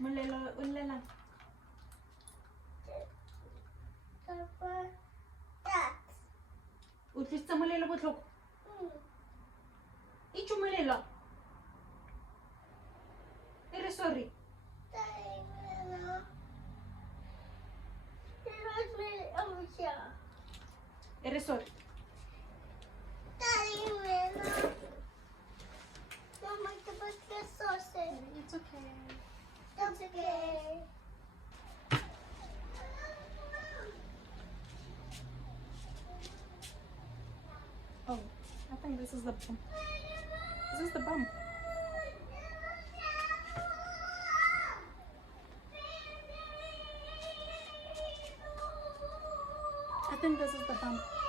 Unle lang. उठलीस मुलेला बघलो इचू मुलेला अरे sorry अरे sorry it's okay That's okay. oh I think this is the bum this is the bum I think this is the bum